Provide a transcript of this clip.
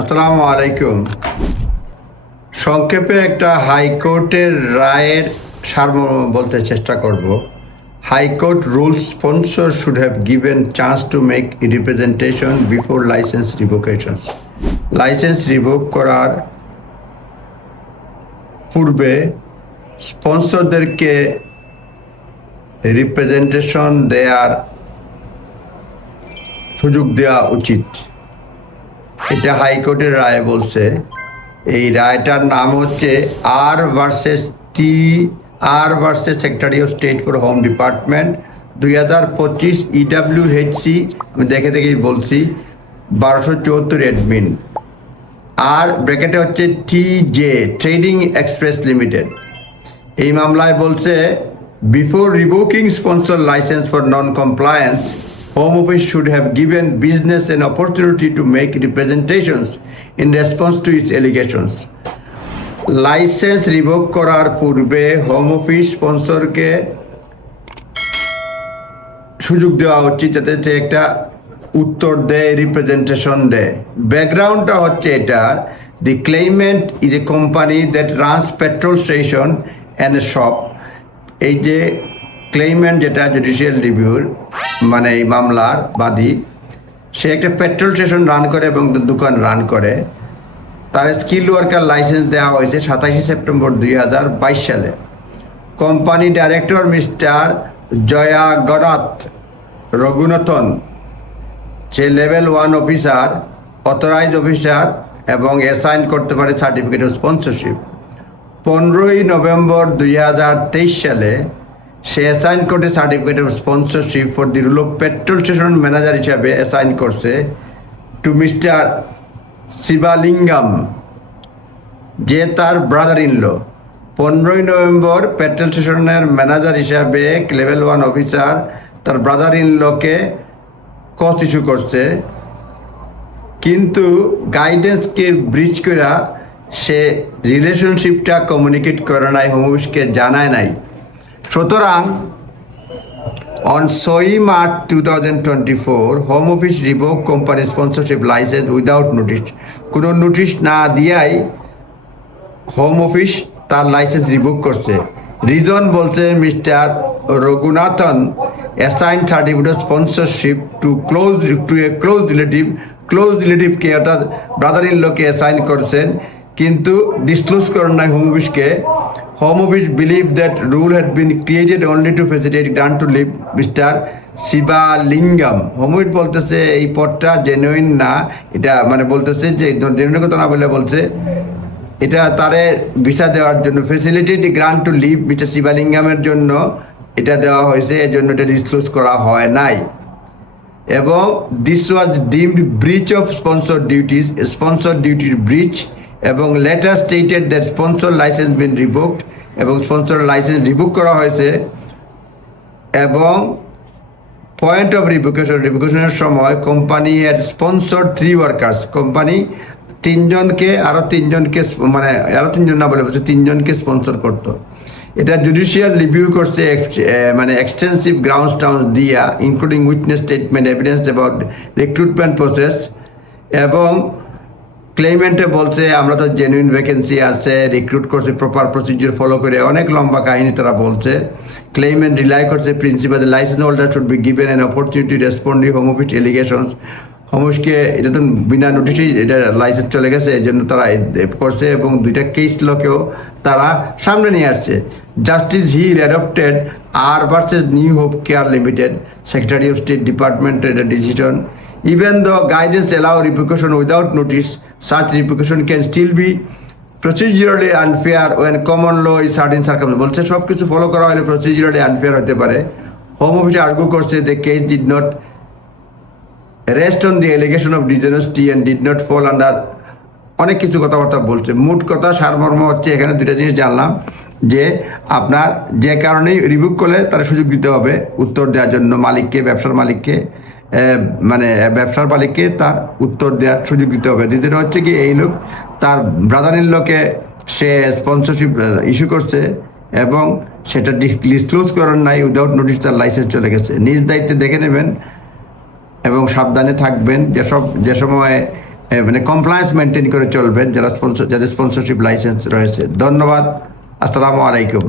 আসসালামু আলাইকুম। সংক্ষেপে একটা হাইকোর্টের রায়ের সারমর্ম বলতে চেষ্টা করব। High court rules sponsor should have given chance to make representation before licence revocation. Licence revoke করার পূর্বে স্পন্সরদেরকে রিপ্রেজেন্টেশন দেওয়ার সুযোগ দেওয়া উচিত। এটা হাইকোর্টের রায় বলছে। এই রায়টার নাম হচ্ছে R versus T R versus secretary of state for home department দুই হাজার পঁচিশ ইডাব্লিউ এইচসি আমি দেখে দেখেই বলছি, বারোশো চুয়াত্তর অ্যাডমিন আর ব্র্যাকেটে হচ্ছে T J trading express limited এই মামলায় বলছে before revoking sponsor licence for non compliance home office should have given business an opportunity to make representations in response to its allegations licence revoke করার পূর্বে home office স্পন্সরকে সুযোগ দেওয়া উচিত যাতে সে একটা উত্তর দেয় রিপ্রেজেন্টেশন দেয়। ব্যাকগ্রাউন্ডটা হচ্ছে এটা the claimant is a company that runs petrol station and shop এই যে ক্লেইমেন্ট যেটা জুডিশিয়াল রিভিউর মানে এই মামলার বাদী, সে একটা পেট্রোল স্টেশন রান করে এবং দোকান রান করে। তার স্কিল ওয়ার্কার লাইসেন্স দেওয়া হয়েছে সাতাশে সেপ্টেম্বর দুই হাজার বাইশ সালে। Company director Mister Jayaganath Raghunathan সে level one officer authorise officer এবং অ্যাসাইন করতে পারে সার্টিফিকেট অফ স্পন্সরশিপ পনেরোই নভেম্বর দুই হাজার তেইশ সালে সে অ্যাসাইন করে certificate of sponsorship for the rule of petrol station manager হিসাবে অ্যাসাইন করছে টু মিস্টার শিবালিঙ্গাম, যে তার ব্রাদার ইনলো পনেরোই নভেম্বর পেট্রোল স্টেশনের ম্যানেজার হিসাবে লেভেল ওয়ান অফিসার তার ব্রাদার ইনলোকে কস ইস্যু করছে। কিন্তু গাইডেন্সকে ব্রিজ করা সে রিলেশনশিপটা কমিউনিকেট করে নাই হোম জানায় নাই। সুতরাং অন ছয় March two thousand twenty four home office revoke company sponsorship licence without notice কোনো নোটিশ না দিয়াই হোম অফিস তার লাইসেন্স রিভোক করছে। রিজন বলছে Mister Raghunathan assign certificate sponsorship to close to a close relative close রিলেটিভকে অর্থাৎ brother in লোকে assign করছেন। কিন্তু ডিসক্লোজ করেন নাই home অফিসকে office believe that rule had been created only to facilitate grant to leave Mister Sivalingam home office বলতেছে, এই পদটা genuine না। এটা মানে বলতেছে যে জেনুইন কথা না বলে বলছে, এটা তারে ভিসা দেওয়ার জন্য facility grant to leave Mister শিবালিঙ্গামের জন্য এটা দেওয়া হয়েছে। এর জন্য এটা ডিসক্লোজ করা হয় নাই। এবং this was deemed breach of sponsor duties sponsor ডিউটির ব্রিচ এবং letter stated that sponsor licence been revoked এবং স্পন্সর লাইসেন্স রিভোক করা হয়েছে এবং পয়েন্ট অফ রিভোকেশন রিভোকেশনের সময় company had sponsor three workers company তিনজনকে আরও তিনজনকে মানে আরও তিনজন না বলে বলছে, তিনজনকে স্পন্সর করতো। এটা জুডিশিয়াল রিভিউ করছে মানে এক্সটেন্সিভ গ্রাউন্ডস টাউন্স দিয়া including witness statement evidence about recruitment process এবং ক্লেইমেন্টে বলছে আমরা তো জেনুইন ভ্যাকেন্সি আছে রিক্রুট করছে প্রপার প্রসিডিউর ফলো করে। অনেক লম্বা কাহিনী তারা বলছে। ক্লেইমেন্ট রিলাই করছে principal licence holder should be given an opportunity responding home office allegations home অফিসকে এটা তো বিনা নোটিশেই এটা লাইসেন্স চলে গেছে এই জন্য তারা করছে এবং দুইটা কেস লকেও তারা সামনে নিয়ে আসছে। Justice Hill adopted R versus New Hope Care Limited secretary of state ডিপার্টমেন্টের decision even the guidance allow repercussion without notice, such repercussion can still be procedurally unfair when common law is certain circumstances. বলছে সব কিছু follow করা হলে procedurally unfair হতে পারে home অফিসে argue করছে the case did not rest on the allegation of dishonesty and did not fall under অনেক কিছু কথাবার্তা বলছে মোট কথা সারমর্ম হচ্ছে এখানে দুইটা জিনিস জানলাম যে আপনার যে কারণেই রিভিউ করলে তারা সুযোগ দিতে হবে উত্তর দেওয়ার জন্য মালিককে ব্যবসার মালিককে মানে ব্যবসার মালিককে তার উত্তর দেওয়ার সুযোগ দিতে হবে। দ্বিতীয়টা হচ্ছে কি, এই লোক, তার ব্রাদার লোকে সে স্পন্সরশিপ ইস্যু করছে এবং সেটা ডিসক্লোজ করার নাই উইদাউট নোটিস তার লাইসেন্স চলে গেছে। নিজ দায়িত্বে দেখে নেবেন এবং সাবধানে থাকবেন যেসব যে সময় মানে কমপ্লায়েন্স মেনটেন করে চলবেন যারা স্পন্সর যাদের স্পন্সরশিপ লাইসেন্স রয়েছে। ধন্যবাদ। আসসালামু আলাইকুম।